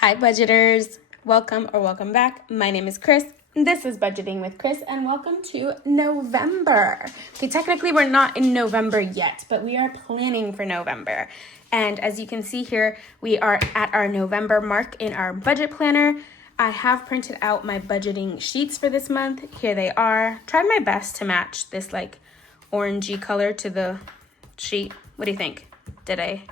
Hi budgeters, welcome or welcome back. My name is Cris. This is Budgeting with Cris and welcome to November. Okay, technically we're not in November yet, but we are planning for November. And as you can see here, we are at our November mark in our budget planner. I have printed out my budgeting sheets for this month. Here they are. Tried my best to match this like orangey color to the sheet. What do you think? Did I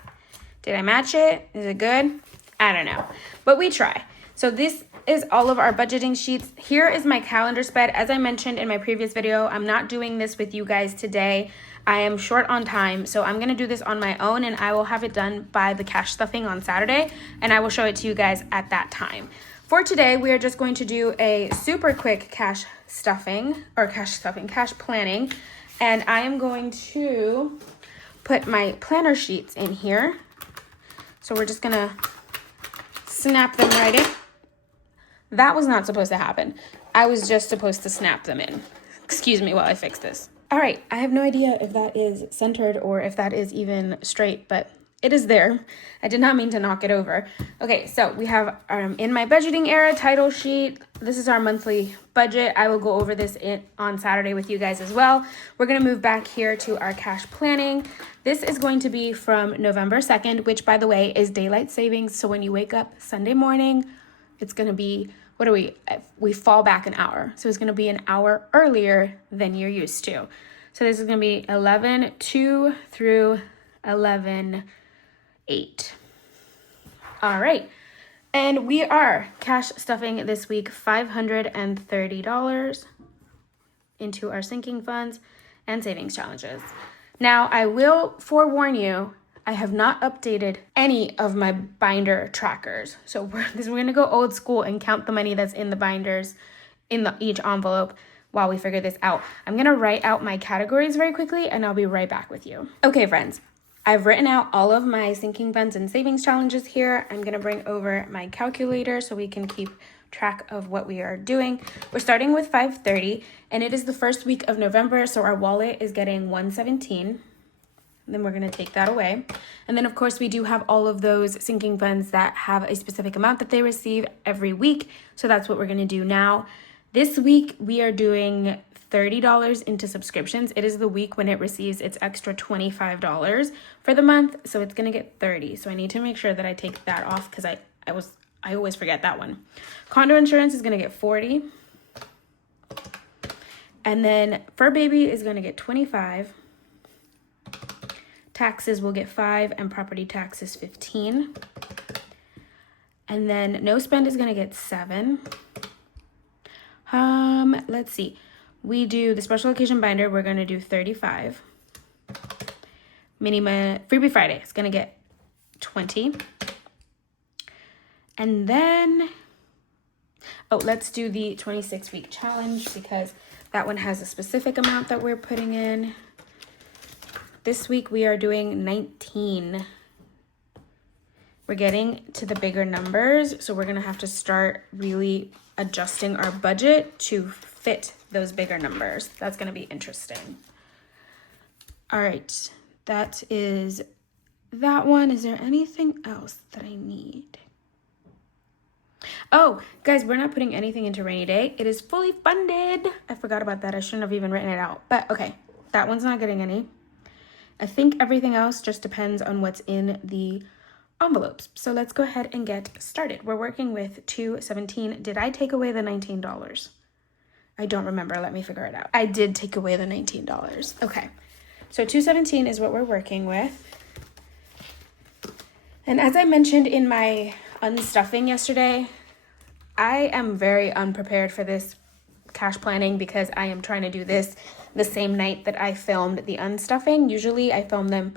match it? Is it good? I don't know, but we try. So this is all of our budgeting sheets. Here is my calendar spread. As I mentioned in my previous video, I'm not doing this with you guys today. I am short on time, so I'm gonna do this on my own and I will have it done by the cash stuffing on Saturday and I will show it to you guys at that time. For today, we are just going to do a super quick cash planning. And I am going to put my planner sheets in here. So we're just gonna snap them right in. That was not supposed to happen. I was just supposed to snap them in. Excuse me while I fix this. All right, I have no idea if that is centered or if that is even straight, but it is there. I did not mean to knock it over. Okay, so we have in my budgeting era title sheet. This is our monthly budget. I will go over this on Saturday with you guys as well. We're gonna move back here to our cash planning. This is going to be from November 2nd, which by the way is daylight savings. So when you wake up Sunday morning, it's gonna be, we fall back an hour. So it's gonna be an hour earlier than you're used to. So this is gonna be 11/2 through 11/8. All right. And we are cash stuffing this week $530 into our sinking funds and savings challenges. Now, I will forewarn you, I have not updated any of my binder trackers. So we're going to go old school and count the money that's in the binders in each envelope while we figure this out. I'm going to write out my categories very quickly and I'll be right back with you. Okay, friends. I've written out all of my sinking funds and savings challenges here. I'm gonna bring over my calculator so we can keep track of what we are doing. We're starting with $530 and it is the first week of November, so our wallet is getting $117. Then we're gonna take that away. And then of course we do have all of those sinking funds that have a specific amount that they receive every week. So that's what we're gonna do now. This week we are doing $30 into subscriptions. It is the week when it receives its extra $25 for the month, so it's gonna get $30. So I need to make sure that I take that off because I always forget that one. Condo insurance is gonna get $40, and then fur baby is gonna get $25. Taxes will get $5, and property tax is $15. And then no spend is gonna get $7. Let's see. We do the special occasion binder, we're gonna do $35. Freebie Friday is gonna get $20. And then, let's do the 26-week challenge because that one has a specific amount that we're putting in. This week we are doing 19. We're getting to the bigger numbers, so we're gonna have to start really adjusting our budget to fit those bigger numbers. That's gonna be interesting. All right, that is that one. Is there anything else that I need? Oh, guys, we're not putting anything into rainy day. It is fully funded. I forgot about that. I shouldn't have even written it out, but okay, that one's not getting any. I think everything else just depends on what's in the envelopes. So let's go ahead and get started. We're working with $217. Did I take away the $19? I don't remember. Let me figure it out. I did take away the $19. Okay. So $217 is what we're working with. And as I mentioned in my unstuffing yesterday, I am very unprepared for this cash planning because I am trying to do this the same night that I filmed the unstuffing. Usually I film them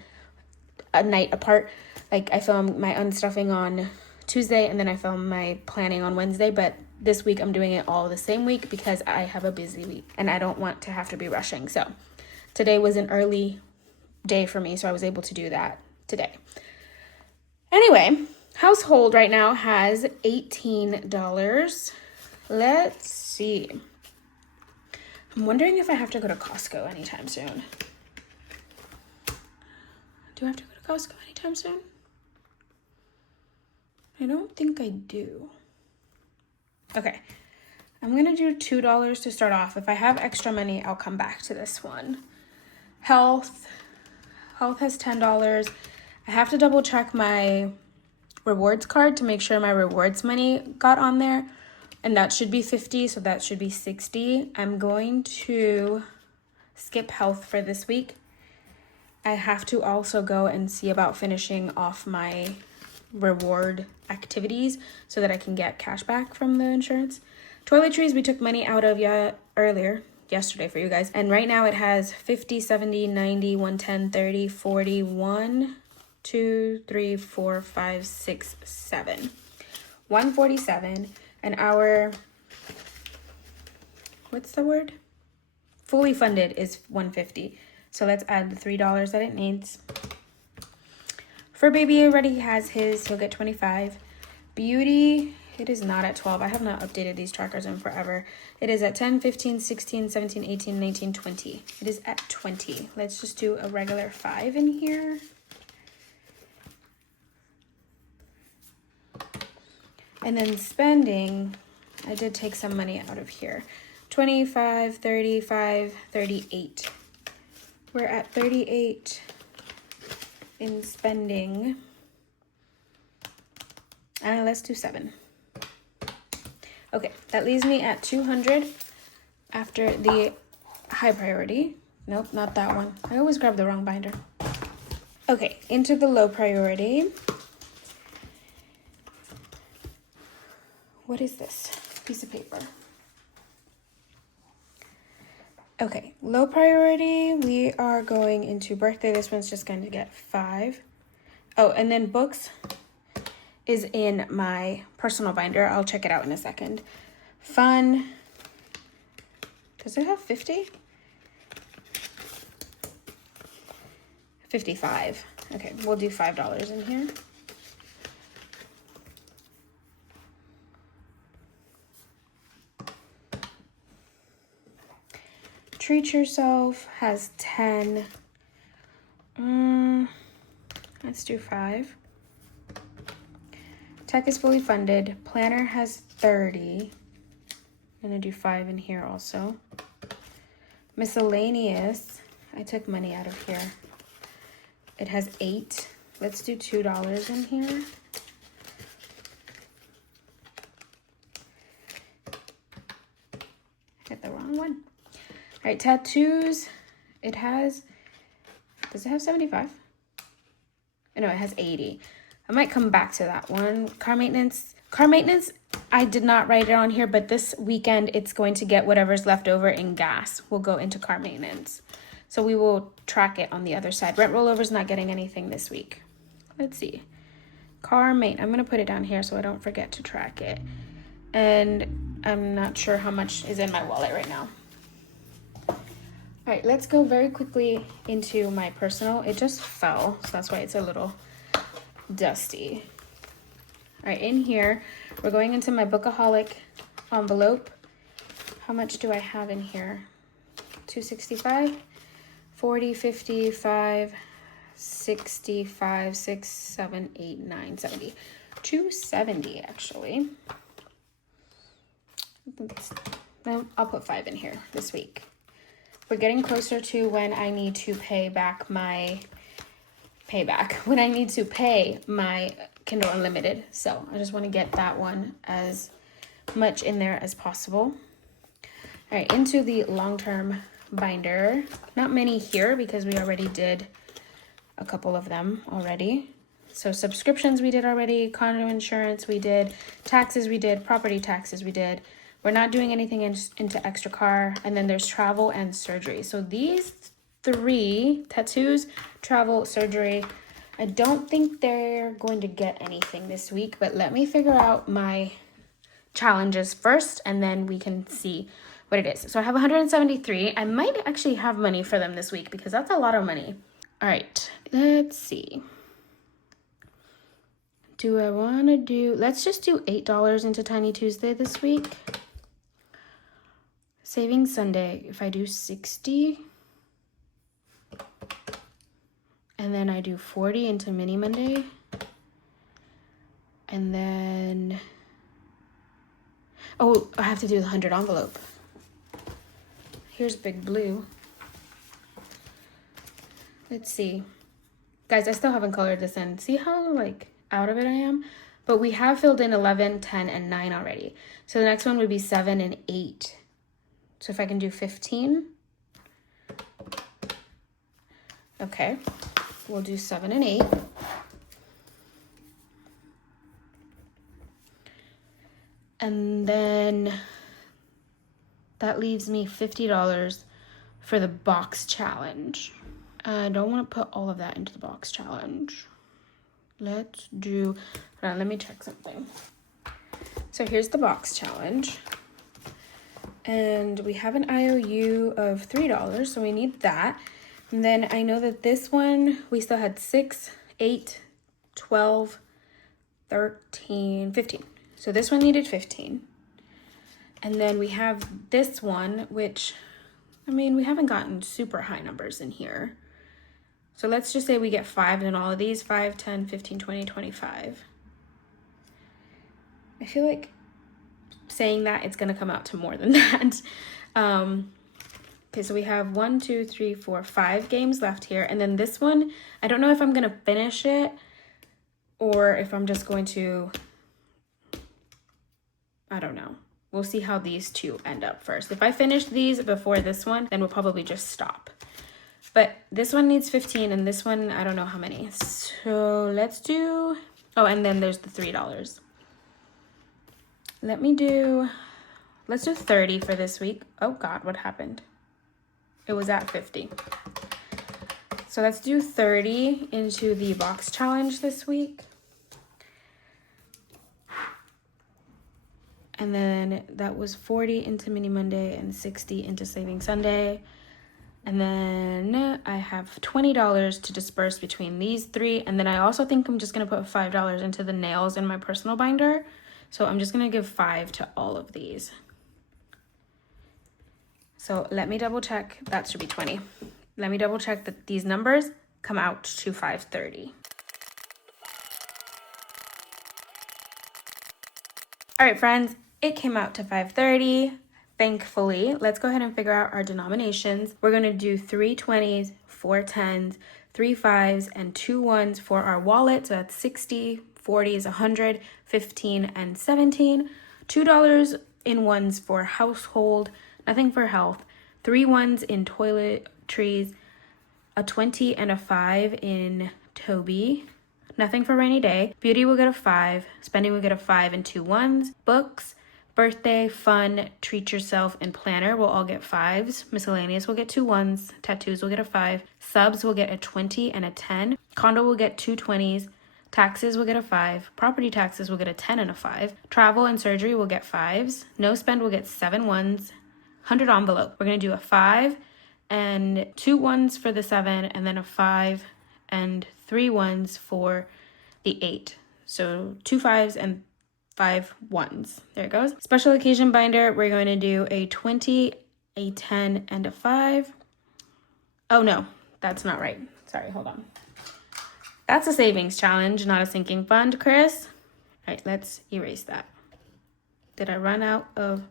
a night apart. Like I film my unstuffing on Tuesday and then I film my planning on Wednesday, but this week I'm doing it all the same week because I have a busy week and I don't want to have to be rushing. So today was an early day for me, so I was able to do that today. Anyway, household right now has $18. Let's see. I'm wondering if I have to go to Costco anytime soon. Do I have to go to Costco anytime soon? I don't think I do. Okay, I'm gonna do $2 to start off. If I have extra money, I'll come back to this one. Health has $10. I have to double check my rewards card to make sure my rewards money got on there, and that should be 50, so that should be 60. I'm going to skip health for this week. I have to also go and see about finishing off my reward activities so that I can get cash back from the insurance. Toiletries, we took money out of yesterday for you guys, and right now it has 50, 70, 90, 110, 30, 40, 1, 2, 3, 4, 5, 6, 7. 147, and our, what's the word? Fully funded is 150. So let's add the $3 that it needs. For baby, already has his, he'll get 25. Beauty, it is not at 12. I have not updated these trackers in forever. It is at 10, 15, 16, 17, 18, 19, 20. It is at 20. Let's just do a regular 5 in here. And then spending, I did take some money out of here. 25, 35, 38. We're at 38 in spending. And let's do 7. Okay, that leaves me at 200 after the high priority. Nope, not that one. I always grab the wrong binder. Okay, into the low priority. What is this piece of paper? Okay, low priority, we are going into birthday. This one's just going to get 5. Oh, and then books is in my personal binder. I'll check it out in a second. Fun, does it have 50? 55. Okay, we'll do $5 in here. Treat yourself has 10. Let's do 5. Tech is fully funded. Planner has 30. I'm gonna do 5 in here also. Miscellaneous, I took money out of here. It has 8. Let's do $2 in here. Hit the wrong one. All right, tattoos, it has, does it have 75? No, it has 80. I might come back to that one. Car maintenance, I did not write it on here, but this weekend it's going to get whatever's left over in gas will go into car maintenance. So we will track it on the other side. Rent rollover's not getting anything this week. Let's see. Car main, I'm gonna put it down here so I don't forget to track it. And I'm not sure how much is in my wallet right now. All right, let's go very quickly into my personal. It just fell, so that's why it's a little dusty. All right, in here, we're going into my Bookaholic envelope. How much do I have in here? 265, 40, 55, 65, 6, 7, 8, 9, 70. 270 actually. I'll put 5 in here this week. We're getting closer to when I need to pay back my when I need to pay my Kindle Unlimited. So I just want to get that one as much in there as possible. All right, into the long-term binder. Not many here because we already did a couple of them already. So subscriptions we did already, condo insurance we did, taxes we did, property taxes we did. We're not doing anything into extra car, and then there's travel and surgery. So these 3, tattoos, travel, surgery, I don't think they're going to get anything this week, but let me figure out my challenges first, and then we can see what it is. So I have 173. I might actually have money for them this week because that's a lot of money. All right, let's see. Do I want to do, let's just do $8 into Tiny Tuesday this week. Saving Sunday, if I do 60, and then I do 40 into Mini Monday, And then, oh, I have to do the 100 envelope. Here's Big Blue. Let's see. Guys, I still haven't colored this in. See how like out of it I am? But we have filled in 11, 10, and 9 already. So the next one would be 7 and 8. So if I can do 15. Okay, we'll do 7 and 8. And then that leaves me $50 for the box challenge. I don't want to put all of that into the box challenge. Let's do, hold on, let me check something. So here's the box challenge. And we have an IOU of $3, so we need that. And then I know that this one, we still had 6, 8, 12, 13, 15. So this one needed 15. And then we have this one, which, I mean, we haven't gotten super high numbers in here. So let's just say we get 5 in all of these, 5, 10, 15, 20, 25. I feel like saying that it's gonna come out to more than that. Okay, so we have 1, 2, 3, 4, 5 games left here. And then this one, I don't know if I'm gonna finish it or if I'm just going to, I don't know. We'll see how these two end up first. If I finish these before this one, then we'll probably just stop. But this one needs 15 and this one, I don't know how many. So let's do, oh, and then there's the $3. Let's do 30 for this week. Oh God, what happened? It was at 50. So let's do 30 into the box challenge this week. And then that was 40 into Mini Monday and 60 into Saving Sunday. And then I have $20 to disperse between these 3. And then I also think I'm just gonna put $5 into the nails in my personal binder. So I'm just gonna give 5 to all of these. So let me double check, that should be 20. Let me double check that these numbers come out to 530. All right, friends, it came out to 530. Thankfully, let's go ahead and figure out our denominations. We're gonna do 3 20s, 4 10s, 3 5s, and 2 1s for our wallet. So that's 60, 40 is 100, 15 and 17. $2 in ones for household, nothing for health. 3 1s in toiletries, a 20 and a 5 in Toby. Nothing for rainy day. Beauty will get a 5. Spending will get a 5 and 2 1s. Books, birthday, fun, treat yourself, and planner will all get 5s. Miscellaneous will get 2 1s. Tattoos will get a 5. Subs will get a 20 and a 10. Condo will get 2 20s. Taxes will get a 5. Property taxes will get a 10 and a 5. Travel and surgery will get 5s. No spend will get 7 1s. 100 envelope. We're going to do a 5 and 2 1s for the 7, and then a 5 and 3 1s for the 8. So 2 5s and 5 1s. There it goes. Special occasion binder, we're going to do a 20, a 10, and a 5. Oh no, that's not right. Sorry, hold on. That's a savings challenge, not a sinking fund, Chris. All right, let's erase that. Did I run out of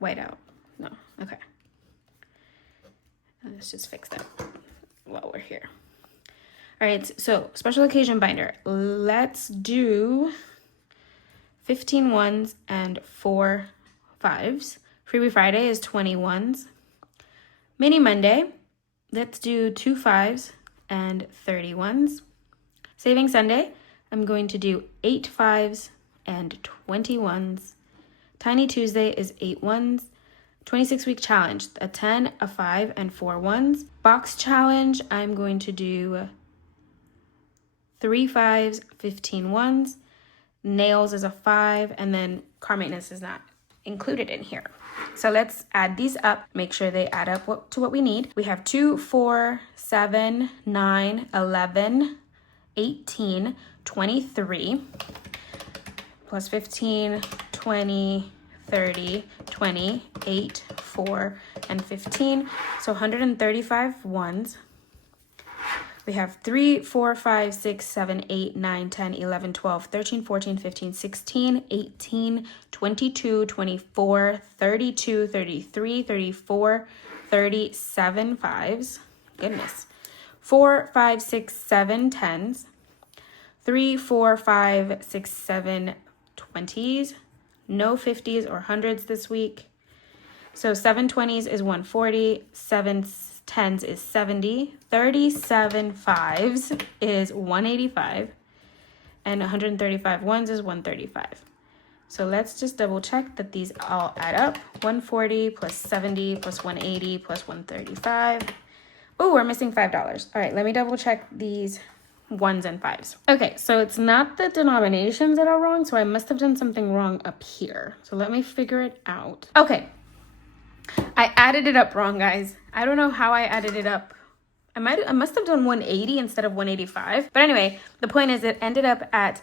whiteout? No, okay. Let's just fix that while we're here. All right, so special occasion binder. Let's do 15 1s and 4 5s. Freebie Friday is 20 1s. Mini Monday, let's do 2 5s and 30 1s. Saving Sunday, I'm going to do 8 5s and 20 1s. Tiny Tuesday is 8 1s. 26-week challenge, a 10, a 5, and 4 1s. Box challenge, I'm going to do 3 5s, 15 1s. Nails is a 5, and then car maintenance is not included in here. So let's add these up, make sure they add up to what we need. We have 2, 4, 7, 9, 11, 18, 23, plus 15, 20, 30, 20, 8, 4, and 15. So 135 1s. we have 3, 4, 5, 6, 7, 8, 9, 10, 11, 12, 13, 14, 15, 16, 18, 22, 24, 32, 33, 34, 37 5s. Goodness. 4, 5, 6, 7 10s. 3, 4, 5, 6, 7 20s. No 50s or 100s this week. So 7 20s is 140, 7 10s is 70, 37 5s is 185, and 135 ones is 135. So let's just double check that these all add up. 140 plus 70 plus 180 plus 135. Oh, we're missing $5. All right, let me double check these ones and fives. Okay, so it's not the denominations that are wrong, so I must have done something wrong up here. So let me figure it out. Okay, I added it up wrong, guys. I don't know how I added it up. I must have done 180 instead of 185. But anyway, the point is it ended up at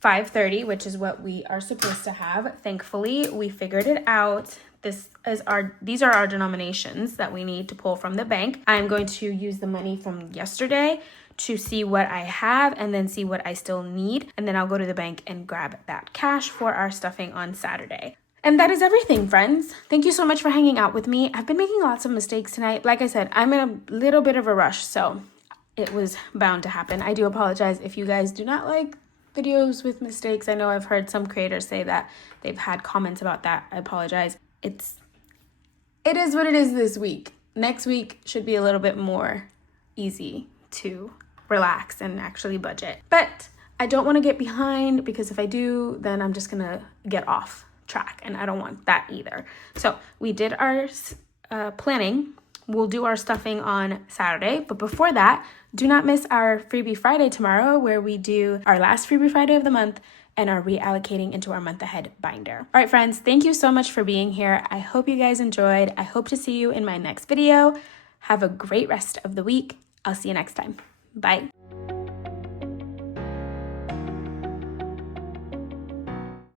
530, which is what we are supposed to have. Thankfully, we figured it out. These are our denominations that we need to pull from the bank. I'm going to use the money from yesterday to see what I have and then see what I still need. And then I'll go to the bank and grab that cash for our stuffing on Saturday. And that is everything, friends. Thank you so much for hanging out with me. I've been making lots of mistakes tonight. Like I said, I'm in a little bit of a rush, so it was bound to happen. I do apologize if you guys do not like videos with mistakes. I know I've heard some creators say that they've had comments about that. I apologize. It is what it is this week. Next week should be a little bit more easy to relax and actually budget. But I don't want to get behind, because if I do, then I'm just gonna get off track, and I don't want that either. So we did our planning. We'll do our stuffing on Saturday, but before that, do not miss our Freebie Friday tomorrow, where we do our last Freebie Friday of the month and are reallocating into our month ahead binder. All right, friends, thank you so much for being here. I hope you guys enjoyed. I hope to see you in my next video. Have a great rest of the week. I'll see you next time. Bye.